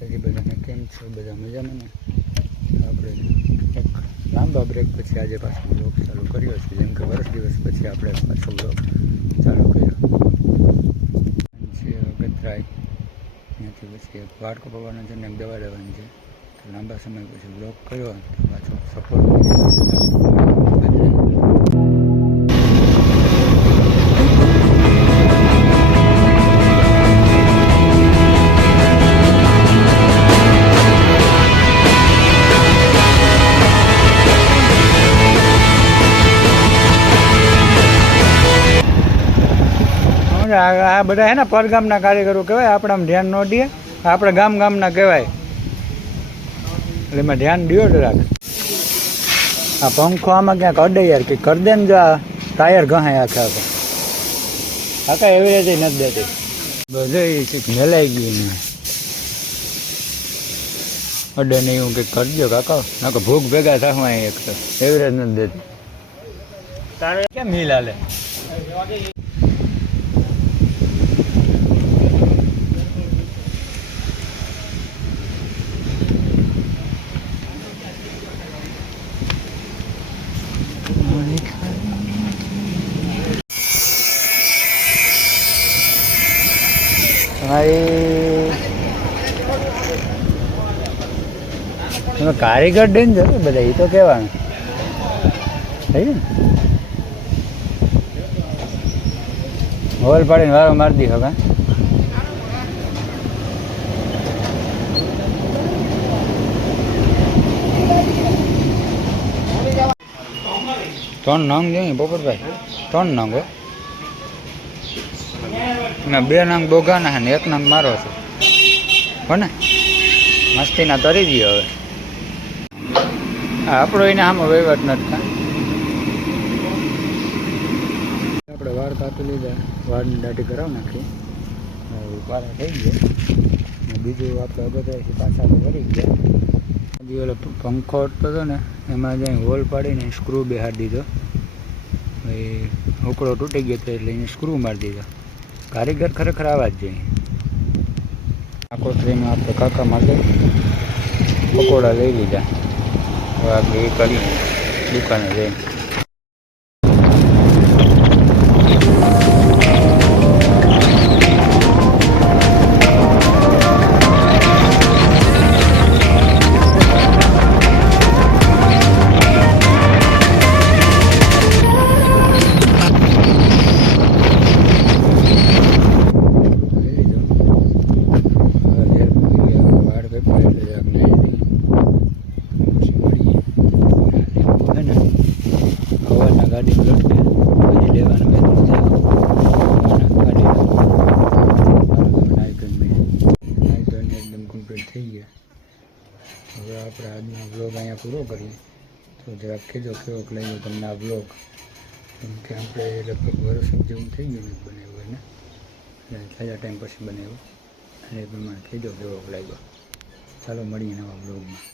હજી બધાને કેમ છો? બધા મજામાં ને? આપણે એક લાંબા બ્રેક પછી આજે પાછો બ્લોગ ચાલુ કર્યો છે. જેમ કે વર્ષ દિવસ પછી આપણે પાછો બ્લોગ ચાલુ કર્યો છે. ગતરાય ત્યાંથી પછી એક વાળ કપાવવાનો છે ને એક દવા લેવાની છે. તો લાંબા સમય પછી બ્લોગ કર્યો તો પાછો સપોર્ટ આ બધા હે ને પરગામના કારીગરો કહેવાય. આપણે આમ ધ્યાન ન દે, આપણે ગામના કહેવાય એટલે એમાં ધ્યાન દો રાખ. આ પંખો આમાં ક્યાંક અડે યાર કે કરી દે ને, જો આ ટાયર ઘહાય આખે આખો આખા એવી રીતે નથી દેતી. બધે મેલાઈ ગયું ને અડે નહીં એવું કંઈક કરજો કાકા, ના કે ભૂખ ભેગા થવું અહીં એક તો એવી રીતે નથી દેતી. તારે કેમ મિલ હાલે? તમે કારીગર ડેન્જર બધા, એ તો કહેવાનું થઈ ને. હોલ પાડીને વારો મારી દી હવે. ત્રણ નંગ જોઈએ પોપટભાઈ, ત્રણ નંગ હોય મેં. બે નંગ બોગાના ને એક નંગ મારો છે હો ને. મસ્તીના તરી દઈએ હવે. આપણો એને આમાં વહીવટ નથી. આપણે વાળ કાપી લીધા, વાળની દાઢી કરાવી નાખી, પારા થઈ ગયા. બીજું આપણે અગત્યથી પાછા કરી ગયા. હજી ઓલો પંખો અટતો હતો ને એમાં જઈ હોલ પાડીને સ્ક્રૂ બેહાડી દીધો. ભાઈ ઉકળો તૂટી ગયો હતો એટલે એને સ્ક્રૂ મારી દીધો. કારીગર ખરેખર આવા જ જોઈએ. આ કોથળીમાં આપણે કાકા માટે પકોડા લઈ લીધા. હવે આપણે એ કરી દુકાને જઈને ગાડી લટકે પછી લેવાનું વેતન નાઈ એકદમ કમ્પ્લીટ થઈ ગયા. હવે આપણે આજનો બ્લોગ અહીંયા પૂરો કરીએ. તો જરાક કહેજો કેવોક લાગ્યો તમને આ બ્લોગ. કેમ કે આપણે લગભગ વર્ષ જેવું થઈ ગયું બનાવ્યું એને, એટલે તાજા ટાઈમ પછી બનાવ્યું. અને એ પ્રમાણે કહેજો કેવોક લાગ્યો. ચાલો મળીએ નવા બ્લોગમાં.